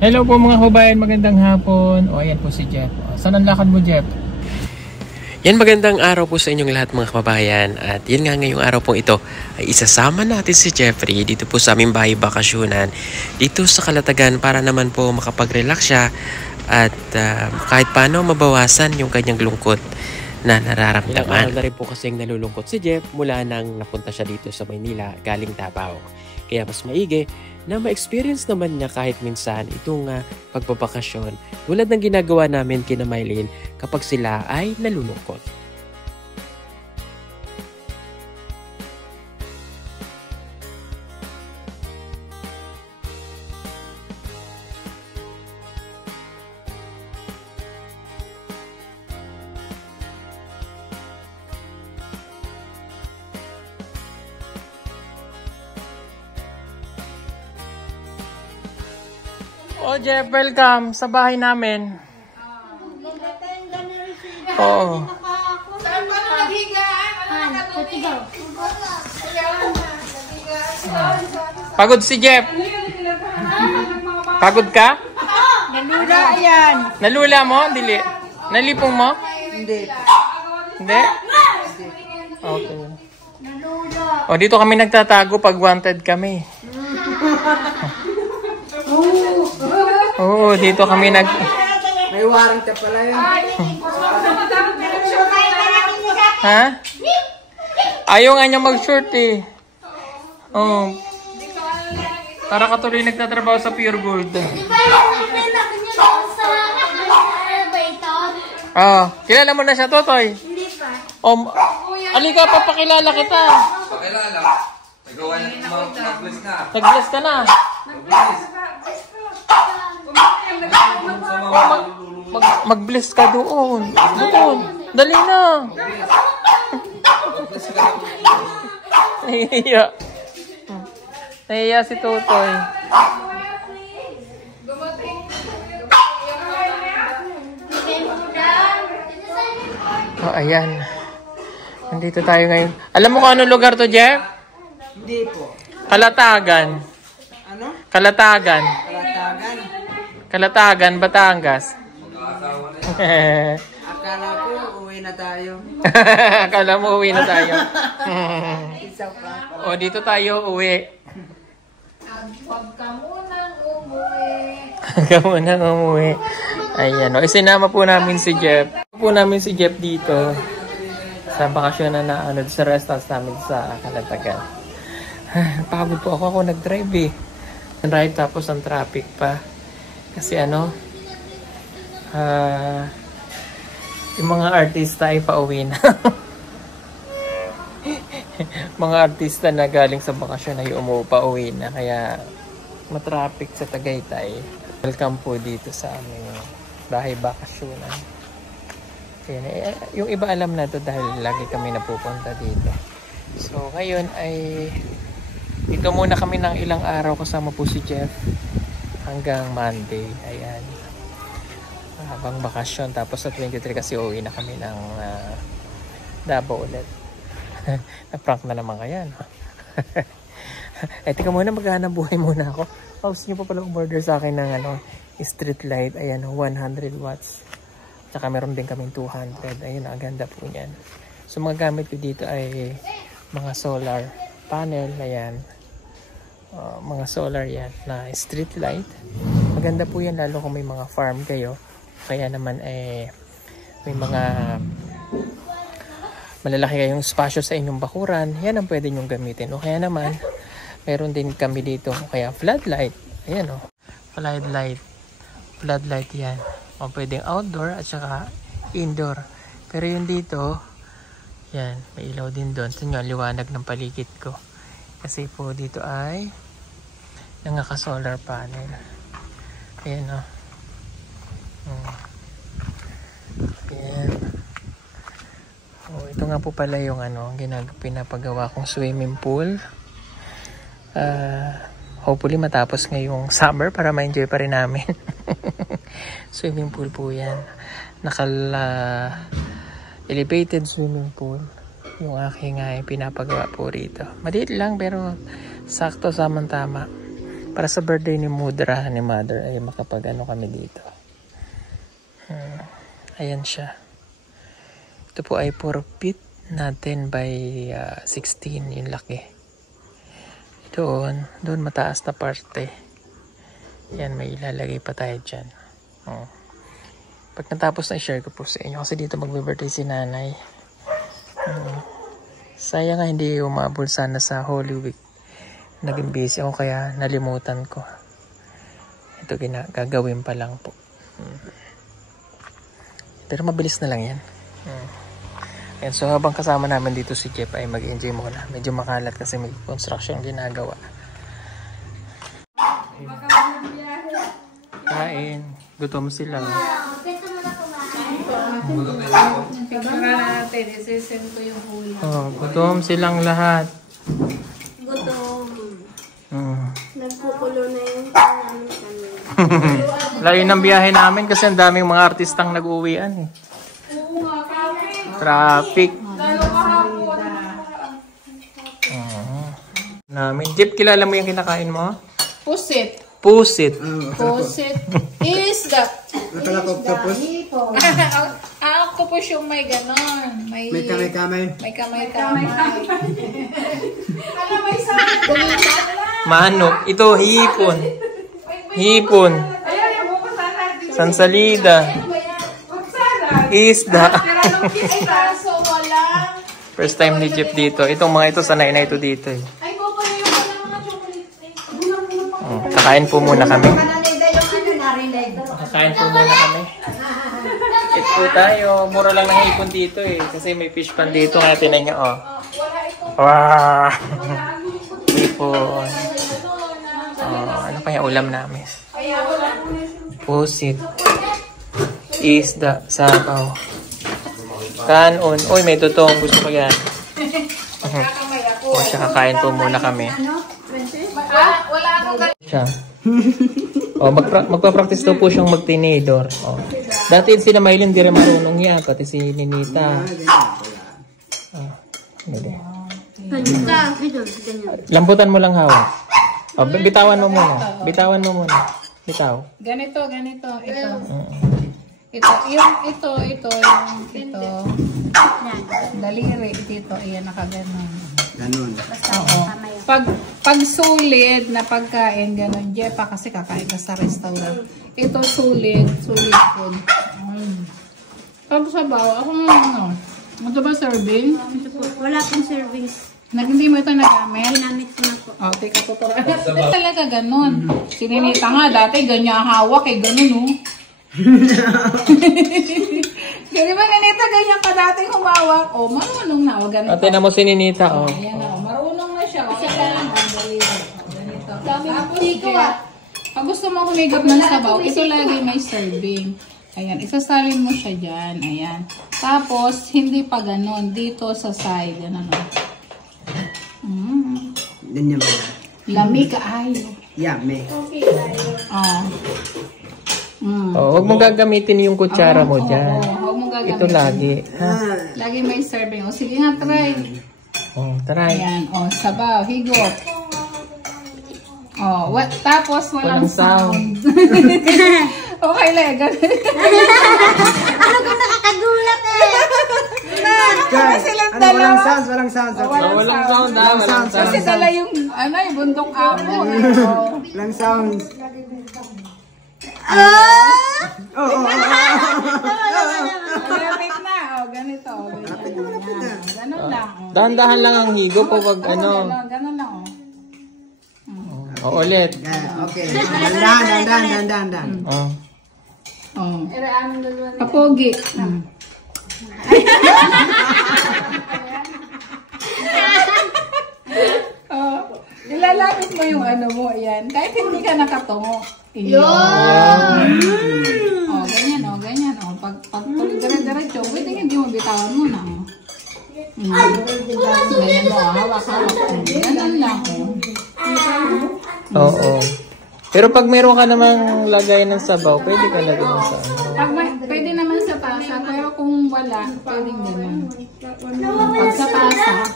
Hello po mga kabayan, magandang hapon. O ayan po si Jeff. Saan ang lakad mo, Jeff? Yan, magandang araw po sa inyong lahat mga kababayan. At yan nga, ngayong araw pong ito ay isasama natin si Jeffrey dito po sa aming bahay bakasyunan dito sa Calatagan para naman po makapag-relax siya at kahit paano mabawasan yung kanyang lungkot na nararamdaman. Ilang araw na rin po kasing nalulungkot si Jeff mula nang napunta siya dito sa Maynila galing Davao. Kaya mas maigi na ma-experience naman niya kahit minsan itong pagbabakasyon tulad ng ginagawa namin kina Mylene kapag sila ay nalulungkot. Oh Jeff, welcome sa bahay namin. Oo. Saan ka na naghigaan? Pagod si Jeff. Pagod ka? Nalula yan. Nalula mo? Dili. Nalipong mo? Hindi. Hindi? Okay. O dito kami nagtatago pag wanted kami. Oo, dito kami May warrant ka pala yun. Ha? Ayaw nga niya mag-short eh. Oo. Para ka tuloy nagtatrabaho sa Pure Gold. Kilala mo na siya, Totoy? Hindi pa. Alika, papakilala kita. Pakilala. Nagawa na mag-bless na. Nag-bless ka na. Mag-bless ka doon. Doon. Dali na. Nahiya. Nahiya si Totoy. Oh, ayan. Nandito tayo ngayon. Alam mo kung anong lugar to, Jeff? Hindi po. Calatagan. Ano? Calatagan. Kalatagan. Calatagan, Batangas. Akala ko uwi na tayo. Akala mo uwi na tayo. Isa pa. O, dito tayo uwi. Huwag ka munang umuwi. Huwag ka munang umuwi. Ayan, o. Isinama po namin si Jeff. Dito sa bakasyon na sa restaurant namin sa Calatagan. Pagod po ako nag-drive eh. Drive tapos ang traffic pa. Kasi yung mga artista ay pauwi na. Mga artista na galing sa bakasyon ay pauwi na. Kaya matraffic sa Tagaytay. Welcome po dito sa aming bahay bakasyonan. Ayan, yung iba alam na to dahil lagi kami napupunta dito. So ngayon ay dito muna kami ng ilang araw kasama po si Jeff hanggang Monday. Ayan. Habang bakasyon. Tapos sa 23 kasi uwi na kami ng Davao ulit. Na-prank na naman kaya, no? Eh, tika muna, maghahanap buhay muna ako. Pause nyo pa pala umorder sa akin ng street light. Ayan, 100 watts. Tsaka meron din kaming 200. Ayun, ang ganda po niyan. So, mga gamit ko dito ay mga solar panel. Ayan. Mga solar yan na street light. Maganda po yan lalo kung may mga farm kayo. Kaya naman may mga malalaki kayong spasyo sa inyong bakuran. Yan ang pwede nyong gamitin. O kaya naman, meron din kami dito. O kaya floodlight. Ayan o. Floodlight. Floodlight yan. O pwedeng outdoor at saka indoor. Pero yung dito, yan, may ilaw din doon. Ito nyo, liwanag ng paligid ko. Kasi po dito ay nangaka-solar panel. Ayan o. Ayan. O, ito nga po pala yung pinapagawa kong swimming pool. Hopefully matapos ngayong summer para ma-enjoy pa rin namin. Swimming pool po yan. Elevated swimming pool. Yung aking pinapagawa po rito. Maliit lang pero sakto, samang-tama. Para sa birthday ni Mudra, ni Mother, ay makapag-ano kami dito. Ayan siya. Ito po ay 4 feet na 10 by 16 yung laki. Doon mataas na parte. Yan, may ilalagay pa tayo dyan. Pag natapos na, i-share ko po sa inyo. Kasi dito magbe-birthday si nanay. Sayang nga hindi umabol sana sa Holy Week. Naging busy ako kaya nalimutan ko. Ito gagawin pa lang po. Pero mabilis na lang yan. Ayan, so habang kasama namin dito si Jeff ay mag-enjoy muna. Medyo makalat kasi may construction ginagawa. Kain. Gutom sila. Gutom silang lahat. Gutom. Hmm. Nagpukulo na yung namin kami. Layo ng biyahe namin kasi ang daming mga artistang nag-uwian. Traffic. Namin. Jeep, kilala mo yung kinakain mo? Pusit. Pusit. Pusit is the... Hipon. Octopus yung may ganon. May kamay-kamay. May kamay-kamay. Alam, may sabi. Manok. Ito, hipon. Hipon. Sansalida. Isda. Kaso wala. First time ni Jeep dito. Itong mga ito, sanay na ito dito eh. Ay, baba yung wala mga chocolate. Kakain po muna kami. Kananida yung ano narinig. Kakain po muna kami. Eat po tayo. Mura lang ng hipon dito eh. Kasi may fish pan dito. Kaya tinay niya, oh. Wow! Hipon. Oh, ano kaya ulam namin? Pusit. Isda. Sabaw. Kanon. Uy, may totoong gusto ko yan. O, siya kakain po muna kami. Wala akong Siya. O, magpa-practice daw po siyang mag-tinidor. O. Dati sila Maylin, di rin marunong yan. Pati si Ninita. Lamputan mo lang hawak. O, bitawan mo muna. Bitawan mo muna. Bitaw. Ganito. Ito. Daliri dito. Ayan, nakaganon. Ganun. Oo. Pag solid na pagkain, ganon. Jepa kasi kakain ka sa restaurant. Ito solid food. Pag sabaw, ako nga ano. Ito ba serving? Wala pong service. Hindi mo ito nagamit? Ginamit ko na po. Oh, teka po. Talaga ganun. Sininita nga dati, ganyan hawak eh, ganun oh. Di ba Ninita, ganyan ka dating humawak? O, marunong na. O, ganito. Ate na mo si Ninita, o. Ayan o, marunong na siya. Kasi ganun, ganito. Tapos, pag gusto mo humigap ng sabaw, ito lagi may serving. Ayan, isasalin mo siya dyan. Ayan. Tapos, hindi pa ganun. Dito sa side. Yan ano. Ganyan ba? Lamig ay. Yummy. Oh. Oh, huwag mong gagamitin yung kutsara mo dyan. Huwag mong gagamitin. Ito lagi. Lagi may serving. O, sige nga, try. Oh, try. Ayan. O, sabaw. Higop. O, tapos walang sound. Okay lang. Ano ka nakakagulat eh? Walang sounds. Walang sound, ha? Walang sound. Kasi dala yung, yung bundok amo. Walang sounds. Malapit na. O, ganito. Ganon lang. Dahan-dahan lang ang higop o wag ano. Ganon lang. O, ulit. Okay. Dandan. Oh. Oh. Kapogi. Ilalapit mo yung ano mo, ayan. Kahit hindi ka nakatungo. Yun! Oh, ganyan. Oh. Pag dire-diretso, pwede hindi mo bitawan mo na. Ganyan mo, hawak. Ganyan lang. Oo. Pero pag meron ka namang lagay ng sabaw, pwede ka lagay ng sabaw. Pwede naman sa tasa, pero kung wala, pwede ganyan. Pag sa tasa,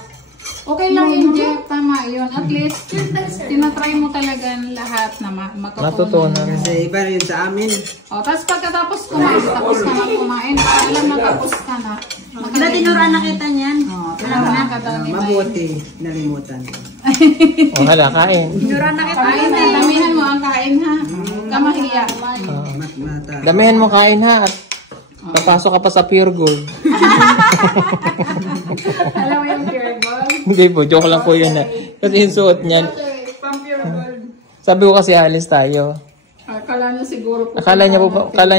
Okay lang yun, Jeff. Tama yun. At least, tinatry mo talaga lahat na Matutunan. Kasi iba rin sa amin. O, tapos pagkatapos kumain, tapos ka na kumain. Alam na tapos ka na. Wala tinuruan na kita niyan. O, tinatry ka daw ni Bay. Mabuti. Nalimutan ko. Wala, kain. Tinuruan na kita. Kain na, damihan mo ang kain ha. Huwag ka mahiya. Mata. Damihan mo kain ha at papasok ka pa sa Pure Gold. Alam mo yung pure gold? Hindi po, joke lang po yun na. Kasi yung suot niyan. Pang pure gold. Sabi ko kasi alis tayo. Akala niya siguro po. Akala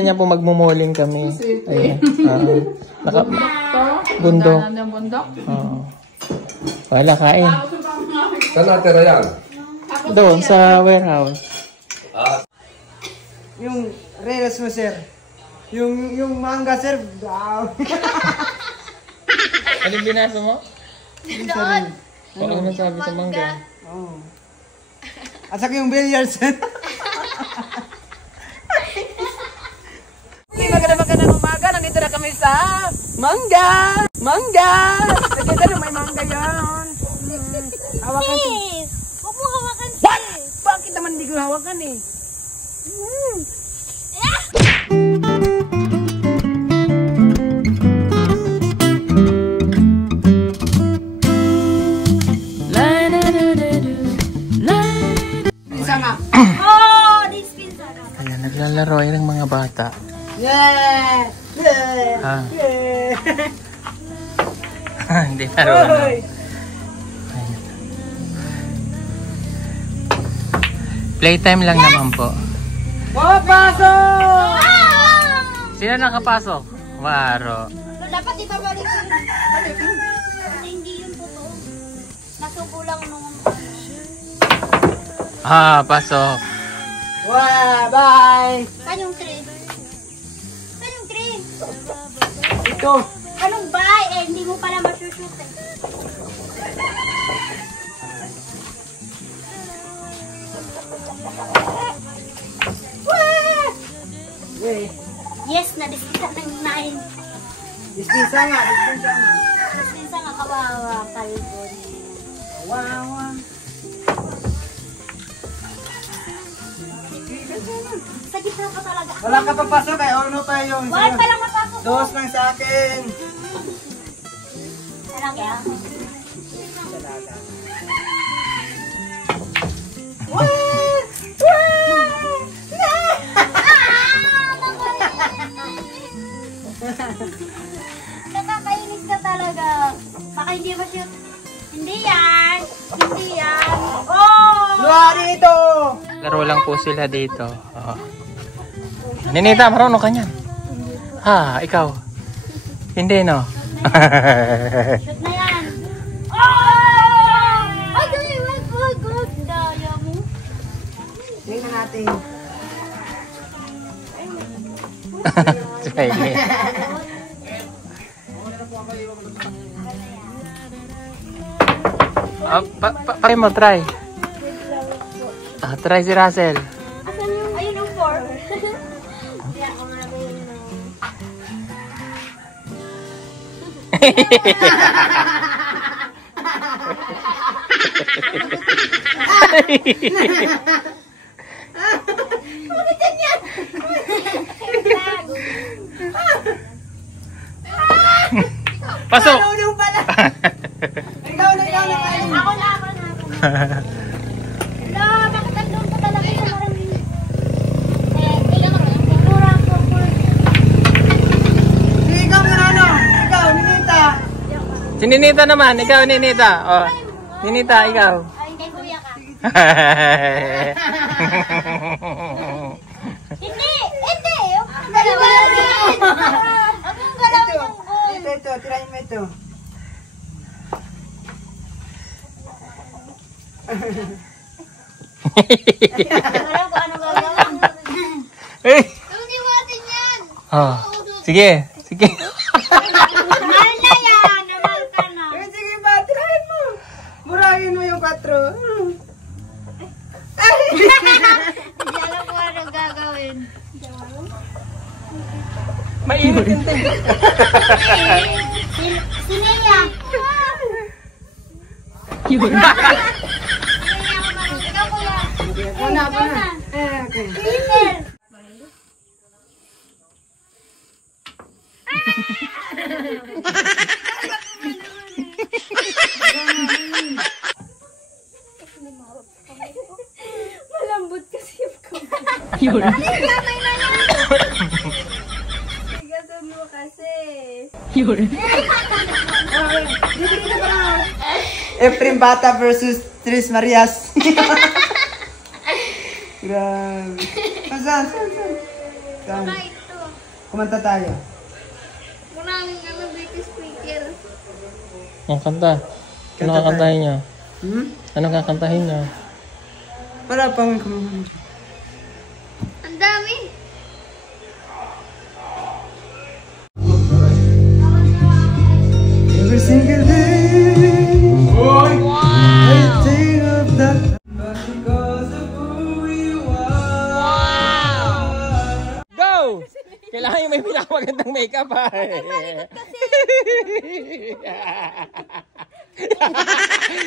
niya po magmumuling kami. Ayun. Bundok. Ganda ng bundok. Wala, kain. Saan natira yan? Doon, sa warehouse. Yung reels mo, sir. Yung manga, sir. Wow. Ano binasa mo? Doon. Ano nasabi sa mangga? Oh. At saka yung billiards. Magandang umaga. Nandito na kami sa mangga. Mangga. Nakita na may mangga yan. Hawakan si... Huwag mo hawakan si... What? Bakit naman hindi ko hawakan eh? Oh, this feels so good. Ayan, naglalaro yun ng mga bata. Yeah! Ha? Yeah! Hindi laro na. Ayan. Playtime lang naman po. Papasok! Sino nakapasok? Waro. Dapat ibabalik yun. Kasi hindi yun totoo. Nasubo lang nung... Pasok. Wow, bye! Anong tree? Anong tree? Ito! Anong bye? Eh, hindi mo pala masushoot eh. Eh, Yes, na-dispisa ng 9. dispisa nga, dispisa nga. Dispisa nga kawawa, kalbon. Wow! Sa gitna ka talaga. Wala ka papasok eh, ano pa yung... Wala pa lang mapasok. Dos lang sa akin. Talaga. Nakakainis ka talaga. Baka hindi ba siya... Hindi yan. Hindi yan. Oh! Luha dito! Laro lang po sila dito. Oo. Ninita, marunong ka niyan. Ikaw. Hindi, no? Shoot na yan. Oh! Ay, dali, wag. Daya mo. Tingnan natin. Smiley. Try mo, try. Try si Russell. Asan yung... Ayun yung 4. Kaya ako nga ba yun. Bakit ganyan? Pasok! Ano pala? Ikaw na. Ako na. Wala, bakit nandun ka talaga sa marami? Tura ko. Ikaw na ano? Ikaw, Ninita. Si Ninita naman. Ikaw, Ninita. Oh. Ninita, ikaw. Ay, hindi, kuya ka. Hindi! Ang galaw ng goal. Ito, tirahin mo ito. Alam ko ano gagawin. Eh! Tunin natin yan. Sige. Mahal na yan. Namal ka na. Sige ba, tirahin mo. Murangin mo yung 4. Hindi alam ko ano gagawin. Mainit din. Si Nia. Hindi ako marunong. Ikaw, kuya. Wala pa Ikaw na. na. Okay. Peter. Malambot kasi yung kamay. Yun. Ano yung kamay na yan? Tigasan mo kasi. Yun. Efrem Bata versus Tris Marias. Grabe. Saan? Saan? Baka ito. Kumanta tayo. Maraming British speaker. Ang kanta. Ano kakantahin niya? Ano kakantahin niya? Wala pang kumanta. Ang dami. Every single day, I think of that. But because of who you are. Go! Kailangan yung may pinakamagandang makeup ha.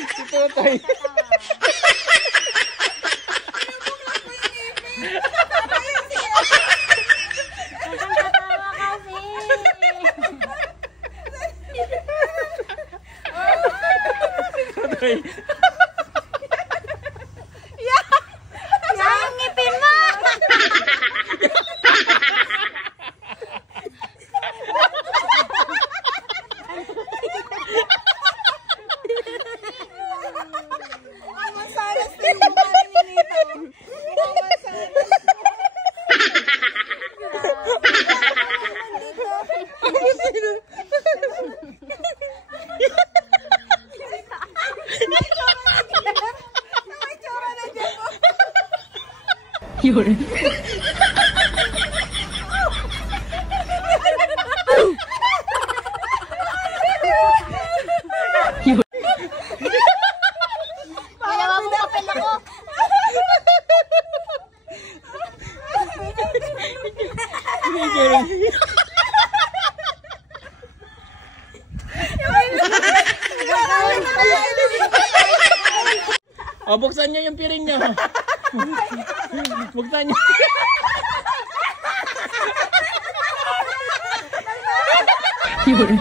Si Tutoy. Nakakatawa kasi. Tutoy. Yung ngipin mo. Yun. Dalawa mo kapel ako. O, buksan niyo yung piring niyo. Buksan niyo. Yun.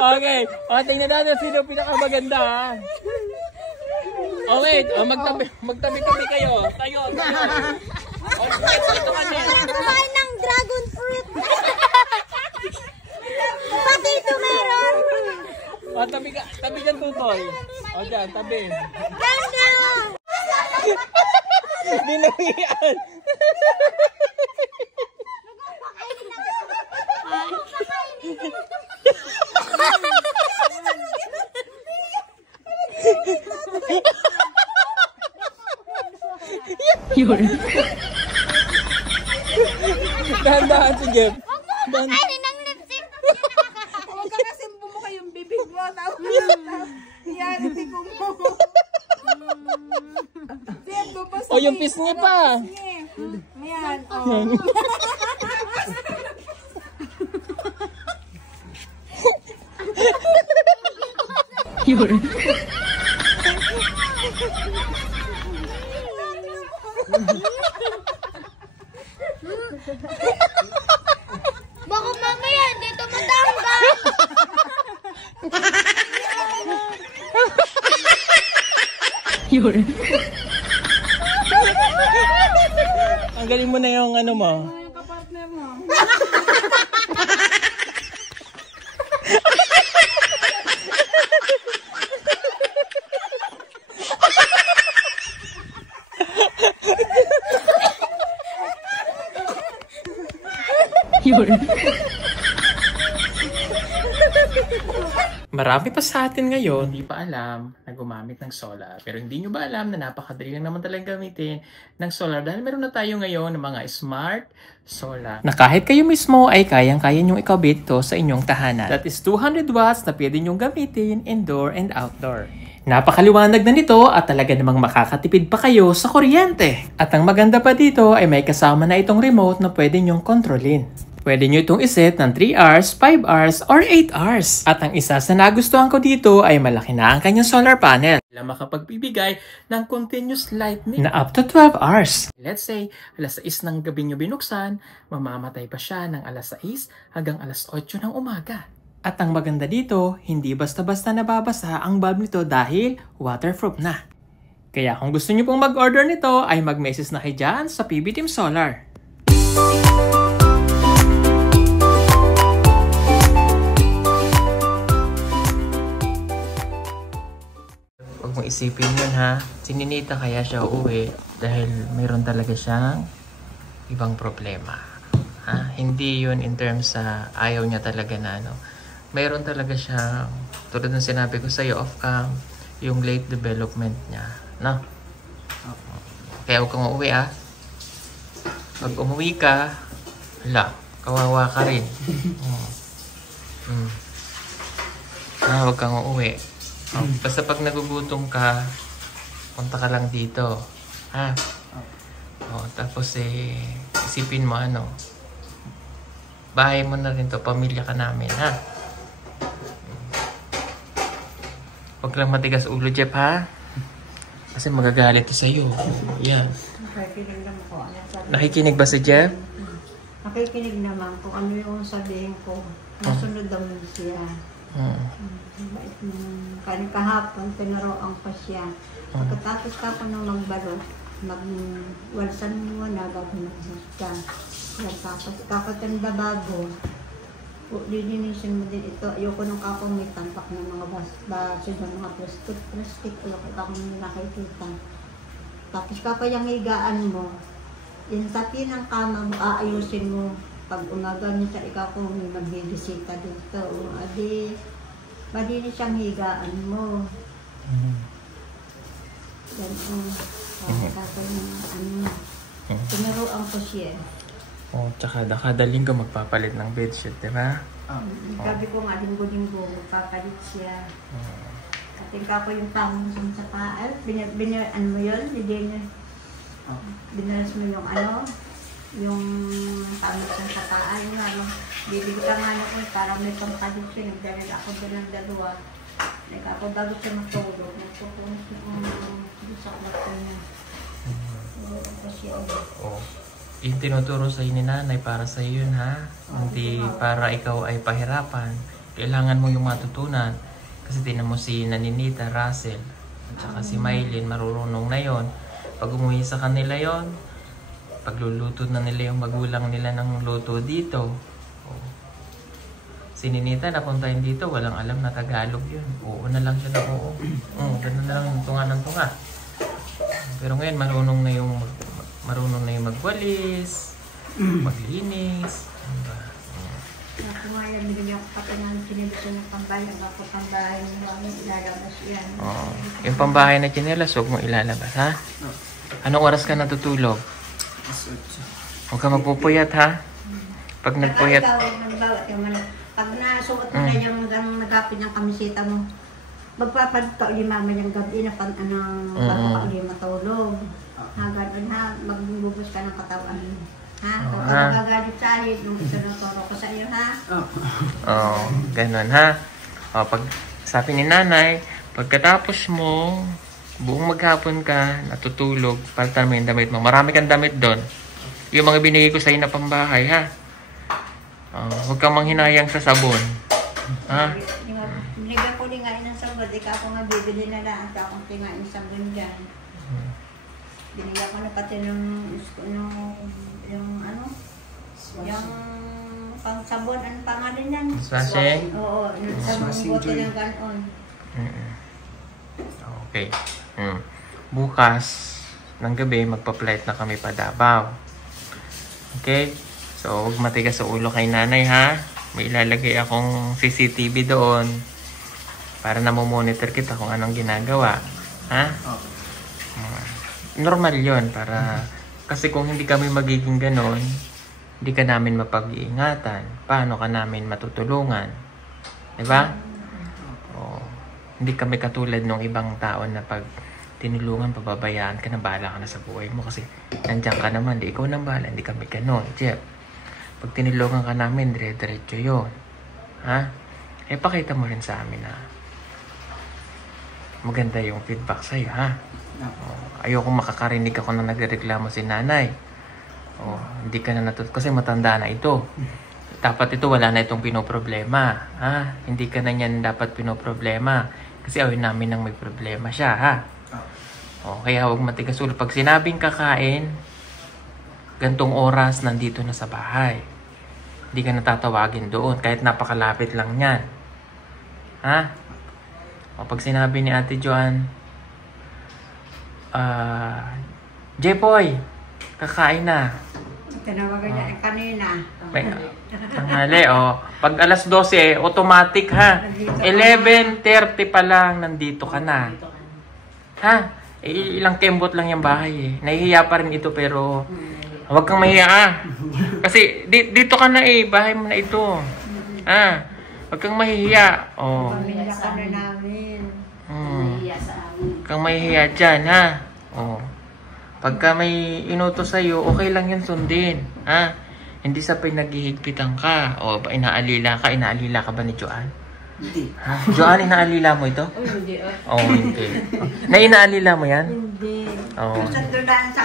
Okay. O, tingnan natin sino pinakamaganda ha. Okay. O, magtabi-tabi kayo. Tayo. O, dito kami. Kumain ng dragon fruit. Pati ito meron. O, tabi ka Tutoy. O, dyan, tabi. Ganda. Dinawian. Yun. Dahan-dahan si Jeff. Kainin ng lipstick. Huwag ka kasi bumuka yung bibig mo. Yan, hindi ko mo. O, yung pisngi pa. Ayan. Yun. Baka mamaya dito matanggal. Yun. Ang galing mo na yung ano mo. Yung kapartner mo. Yun. Marami pa sa atin ngayon, hindi pa alam, gumamit ng solar. Pero hindi nyo ba alam na napakadali lang naman talagang gamitin ng solar dahil meron na tayo ngayon ng mga smart solar na kahit kayo mismo ay kayang-kaya nyong ikabit to sa inyong tahanan. That is 200 watts na pwede nyong gamitin indoor and outdoor. Napakaliwanag na nito at talaga namang makakatipid pa kayo sa kuryente. At ang maganda pa dito ay may kasama na itong remote na pwede nyong kontrolin. Pwede nyo itong iset ng 3 hours, 5 hours, or 8 hours. At ang isa sa nagustuhan ko dito ay malaki na ang kanyang solar panel na makapagbibigay ng continuous lightning na up to 12 hours. Let's say, alas 6 ng gabi nyo binuksan, mamamatay pa siya ng alas 6 hanggang alas 8 ng umaga. At ang maganda dito, hindi basta-basta nababasa ang bulb nito dahil waterproof na. Kaya kung gusto nyo pong mag-order nito ay mag-message na kayo dyan sa PB Team Solar. Huwag mong isipin yun ha. Si Ninita kaya siya uuwi dahil mayroon talaga siyang ibang problema. Ha? Hindi yun in terms sa ayaw niya talaga na ano. Mayroon talaga siyang, tulad ng sinabi ko sa iyo off-cam, yung late development niya. No? Kaya huwag kang uuwi ha. Pag umuwi ka, hala, kawawa ka rin. Huwag kang uuwi. Basta pag nagugutom ka, punta ka lang dito. Ha? Tapos isipin mo ano, bahay mo na rin to, pamilya ka namin, ha? Huwag lang matigas ulo, Jeff, ha? Kasi magagalit to sa'yo. Yan. Nakikinig naman po. Nakikinig ba si Jeff? Nakikinig naman kung ano yung sabihin ko. Nasunod naman siya. Bait naman. Kahapon, pinaroang pa siya. Pagkatapos ka nung magbalo, magwalsan mo na, gagawin ka. Tapos kakatanda bago, lilinisin mo din ito. Ayoko nung kakong may tampak ng mga baso ng mga plastic. Ayoko kakong nakikita. Tapos kakayang higaan mo, yung tapi ng kama mo, aayusin mo. Pag umaga niya ikaw kung may magbibisita dito, adi, malinis siyang higaan mo. Yan pinaroang ko siya. Tsaka kada linggo magpapalit ng bedsheet, di ba? Sabi ko nga, linggo-linggo, magpapalit siya. Kating ka ko yung tamong sa paal, ano mo yun? Binaras mo yung ano, yung tamong sa paal, yung ano, bibili ka nga na parang may pangkalit siya, nagdalil ako doon ng dalawa. Ako bago siya matulog, nagpupunos yung sa lakto niya. Yung tinuturo sa ni nanay para sa iyo yun, ha? Hindi para ikaw ay pahirapan. Kailangan mo yung matutunan. Kasi tinan mo si Naninita, Russell, at saka si Mylene, marurunong na yon. Pag umuwi sa kanila yon, pagluluto na nila yung magulang nila ng luto dito. Si Ninita napuntahin dito, walang alam na Tagalog yun. Oo na lang siya na oo. Ganun na lang tunga ng tunga. Pero ngayon marunong na yung magwalis, maglinis. Ako nga yan, binigyan ko pati ng sinilusan ng pambahay. Ako pambahay mo namin, ilalabas yan. Yung pambahay na chinelas, huwag mo ilalabas, ha? Anong oras ka natutulog? Huwag ka magpupuyat, ha? Pag nagpuyat... Pag nasuot mo na yung nagapit ng kamisita mo, magpapadto ulit mama yung gabi na pag bago ka ulit matulog. Ganun ha, magbubus ka ng katawan mo. Ha? Pag magagalit sa akin, nung isunotoro ko sa iyo, ha? Ganun, ha? Pag sabi ni nanay, pagkatapos mo, buong maghapon ka, natutulog, palitan mo yung damit mo. Marami kang damit doon. Yung mga binigay ko sa iyo na pambahay, ha? Huwag kang manghinayang sa sabon. Ha? Binigyan ko din nga ng sabon. Di ka ako nga bibili na lang. At akong tingain ng sabon dyan. Binigyan ko na pati yung pang sabon. Ano pangalan yan? Swashing? Oo. Sabon bote ng ganon. Okay. Bukas ng gabi, magpa-flight na kami pa Davao. Okay? So, huwag matigas sa ulo kay nanay, ha? May ilalagay akong CCTV doon. Para namomonitor kita kung anong ginagawa. Ha? Normal yon para kasi kung hindi kami magiging ganon, hindi ka namin mapag-iingatan. Paano ka namin matutulungan? Diba? Hindi kami katulad ng ibang tao na pag tinulungan, pababayaan ka na, bahala ka na sa buhay mo kasi nandiyan ka naman, di ikaw nang bahala, hindi kami ganon. Jeff, pag tinulungan ka namin, dire-diretso yun. Ha? Pakita mo rin sa amin na maganda yung feedback sa'yo, ha? Ayokong makakarinig ako na nagreklamo si nanay. Hindi ka na kasi matanda na ito. Dapat ito, wala na itong pinoproblema. Ha? Hindi ka na yan dapat pinoproblema. Kasi awin namin nang may problema siya, ha? Kaya huwag matigas ulo. Pag sinabing kakain, gantong oras nandito na sa bahay. Hindi ka natatawagin doon. Kahit napakalapit lang yan. Ha? Pag sinabi ni Ate Joan, Jepoy, kakain na. Tinawagan niya kanina. Tanghali, Pag alas 12, automatic, ha? 11:30 pa lang, nandito ka na. Ha? Ilang kembot lang yung bahay, Nahihiya pa rin ito, pero huwag kang mahiya, Kasi dito ka na, bahay mo na ito. Ha? Huwag kang mahihiya. Pamilya ka na namin. Huwag kang mahihiya dyan, ha? Pagka may inutos sa'yo, okay lang yan sundin. Ha? Hindi sa pinaghihigpitan ka. Inaalila ka ba ni Joan? Hindi. Ha? Joan, inaalila mo ito? Hindi. Hindi. Inaalila mo yan? Hindi. Sa doon sa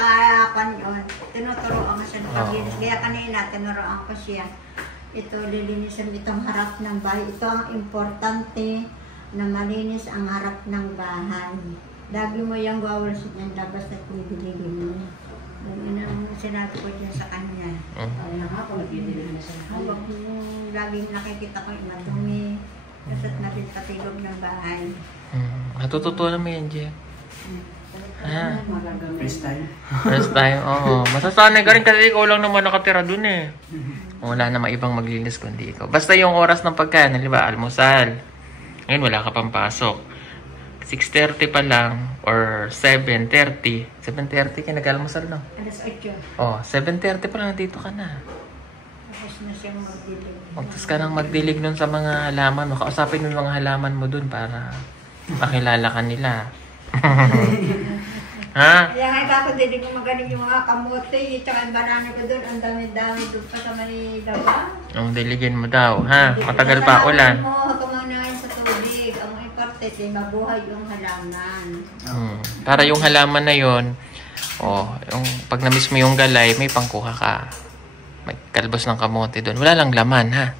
kanyon, tinuturoan ko siya ng paglinis. Kaya kanina, tinuroan ko siya. Ito, lilinisan itong harap ng bahay. Ito ang importante na malinis ang harap ng bahay. Lagi mo yung wawalsin ng labas at liligin mo. Yun ang sinabi ko dyan sa kanya. Huwag mo laging nakikita ko yung madumi. Kasi natin patilog ng bahay. Natututunan mo yan, Jeff. First time. First time, masasanay ka rin kasi ikaw lang naman nakatira dun, Wala namang ibang maglinis kundi ikaw. Basta yung oras ng pagkain, di ba, almusal. Ngayon, wala ka pang pasok. 6:30 pa lang, or 7:30. 7:30 ka nag-almusal, no? Alas 8. 7:30 pa lang nandito ka na. Tapos na siyang magdilig. Tapos ka nang magdilig nun sa mga halaman mo. Kausapin mo yung mga halaman mo dun para makilala ka nila. Ha? Kaya nga ako dilig mo magaling yung mga kamote, tsaka ang banana ko doon, ang dami-dami doon pa sa Manila. Diligin mo daw, ha? Matagal pa ulan. Huwag ka maunahin sa tubig. Ang importante, mabuhay yung halaman. Para yung halaman na yon, yung pag na-miss mo yung galay, may pangkuha ka. May kalbos ng kamote doon. Wala lang laman, ha?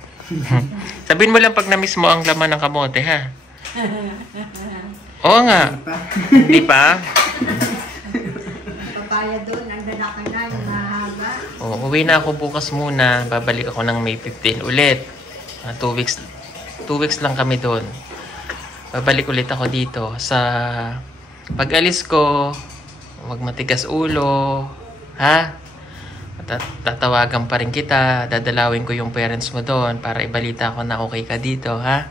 Sabihin mo lang pag na-miss mo ang laman ng kamote, ha? Oo nga. Hindi pa? Papaya doon, ang lalaki na, yung mahaba. Uwi na ako bukas muna. Babalik ako ng May 15 ulit. 2 weeks lang kami doon. Babalik ulit ako dito. Sa pag-alis ko, huwag matigas ulo. Ha? Tatawagan pa rin kita. Dadalawin ko yung parents mo doon para ibalita ko na okay ka dito. Ha?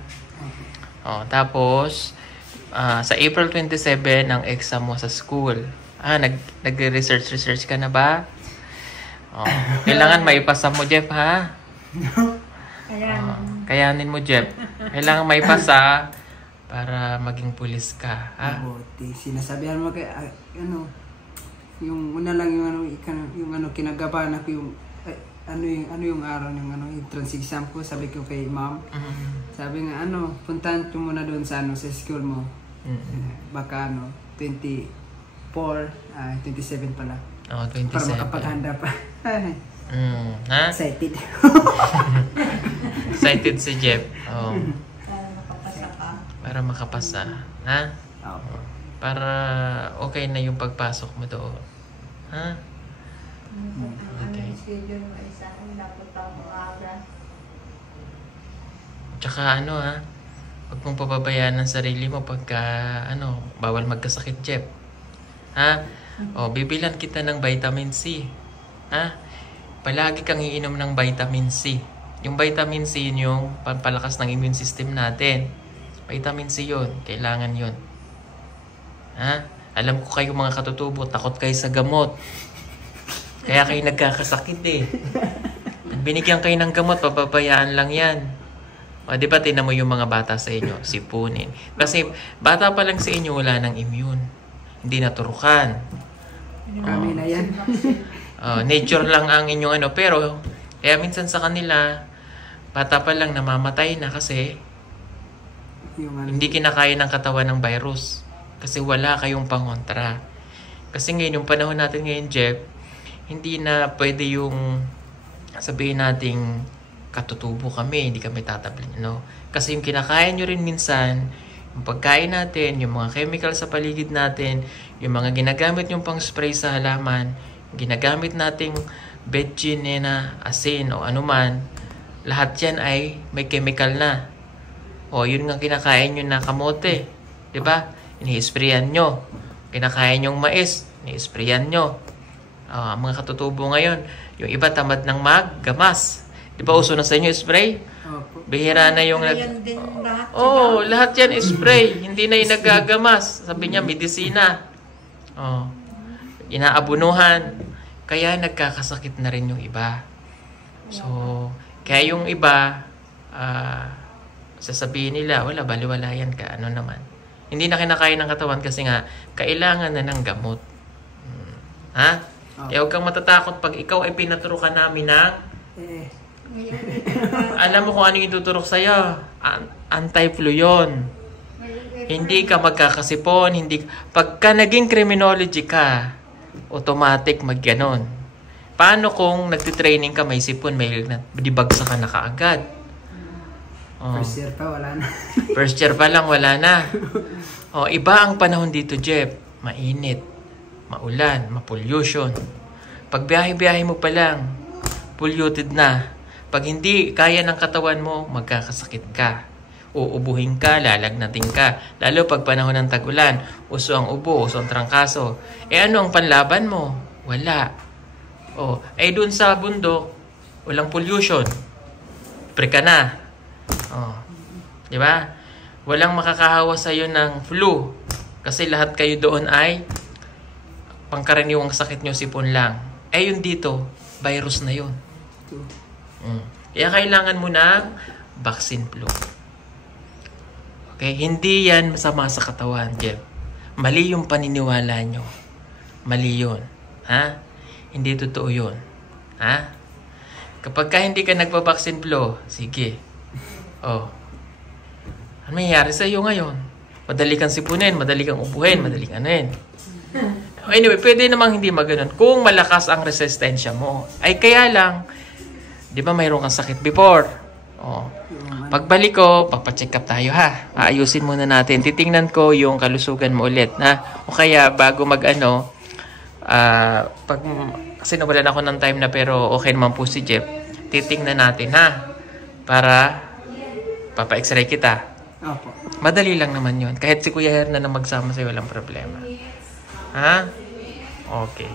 Tapos, sa April 27, ang exam mo sa school. Nag-research ka na ba? Kailangan maipasa mo, Jeff, ha? Kayanin mo, Jeff. Kailangan maipasa para maging pulis ka, ha? Mabuti. Sinasabihan mo kay, yung una lang yung kinagabahan ako yung, yung araw ng entrance exam ko, sabi ko kay ma'am. Sabi nga, puntahan ko muna doon sa school mo. Baka 27 pala. 27. Para makapaghanda pa. Ha? Excited. Excited si Jeff. Para makapasa ka. Para makapasa. Ha? Para okay na yung pagpasok mo doon. Ha? Ang schedule mo isa, dapat ang maaga. Tsaka huwag mong pababayaan ang sarili mo pagka, bawal magkasakit, Jeff. Ha? Bibilan kita ng vitamin C. Ha? Palagi kang iinom ng vitamin C. Yung vitamin C, yun yung pampalakas ng immune system natin. Vitamin C yun. Kailangan yun. Ha? Alam ko kayo mga katutubo, takot kayo sa gamot. Kaya kayo nagkakasakit eh. Binigyan kayo ng gamot, papabayaan lang yan. O, di ba tinan mo yung mga bata sa inyo, sipunin. Kasi bata pa lang sa inyo, wala nang immune. Hindi naturukan. Kami na yan. Nature lang ang inyong ano. Pero, kaya minsan sa kanila, bata pa lang namamatay na kasi hindi kinakaya ng katawan ng virus. Kasi wala kayong pangontra. Kasi ngayon, yung panahon natin ngayon, Jeff, hindi na pwede yung sabihin nating katutubo kami, hindi kami tatablin, no? Kasi yung kinakain nyo rin minsan, yung pagkain natin, yung mga chemical sa paligid natin, yung mga ginagamit yung pang spray sa halaman, ginagamit nating betchin na asin o anuman, lahat yan ay may chemical na. O yun nga kinakain nyo na kamote, di ba? Ini-sprayan nyo. Kinakain yung mais, ini-sprayan nyo. Mga katutubo ngayon, yung iba tamad ng maggamas. Di ba uso na sa inyo spray? Bihira na yung lahat yan spray. Hindi na yung naggagamas. Sabi niya, medisina. Inaabunuhan. Kaya nagkakasakit na rin yung iba. So, kaya yung iba, sasabihin nila, wala, baliwalayan ka. Ano naman? Hindi na kinakain ng katawan kasi nga, kailangan na ng gamot. Ha? Kaya huwag kang matatakot pag ikaw ay pinaturukan namin ng alam mo kung ano yung tuturok sa'yo. Anti-flu yun. Hindi ka magkakasipon. Pagka naging criminology ka, automatic magganon. Paano kung nagtitraining ka, may sipon, may dibagsa ka na kaagad? First year pa, wala na. First year pa lang, wala na. Iba ang panahon dito, Jeff. Mainit, maulan, mapollution. Pag biyahe-biyahe mo pa lang, polluted na. Pag hindi kaya ng katawan mo, magkakasakit ka. Uubuhin ka, lalagnating ka. Lalo pag panahon ng tag-ulan, uso ang ubo, uso ang trangkaso. Ano ang panlaban mo? Wala. Dun sa bundok, walang pollution. Pre ka na. Di ba? Walang makakahawa sa iyo ng flu. Kasi lahat kayo doon ay pangkaraniwang sakit nyo, sipon lang. Yun dito, virus na yun. Kaya kailangan mo ng vaccine flu. Okay? Hindi yan masama sa katawan, Jeff. Mali yung paniniwala nyo. Mali yun. Ha? Hindi totoo yun. Ha? Kapag ka hindi ka nagpa-vaccine flu, sige. Ano mangyayari sa iyo ngayon? Madali kang sipunin, madali kang ubuhin, madali kang anuhin. Anyway, pwede namang hindi maganon kung malakas ang resistensya mo. Kaya lang, di ba mayroon kang sakit before? Pagbalik ko, papacheck up tayo ha. Aayusin muna natin. Titingnan ko yung kalusugan mo ulit. O kaya, bago kasi nawalan ako ng time na pero okay naman po si Jeff. Titingnan natin ha. Para papa-x-ray kita. Opo. Madali lang naman yun. Kahit si Kuya Hernan na magsama sa'yo, walang problema. Ha? Okay.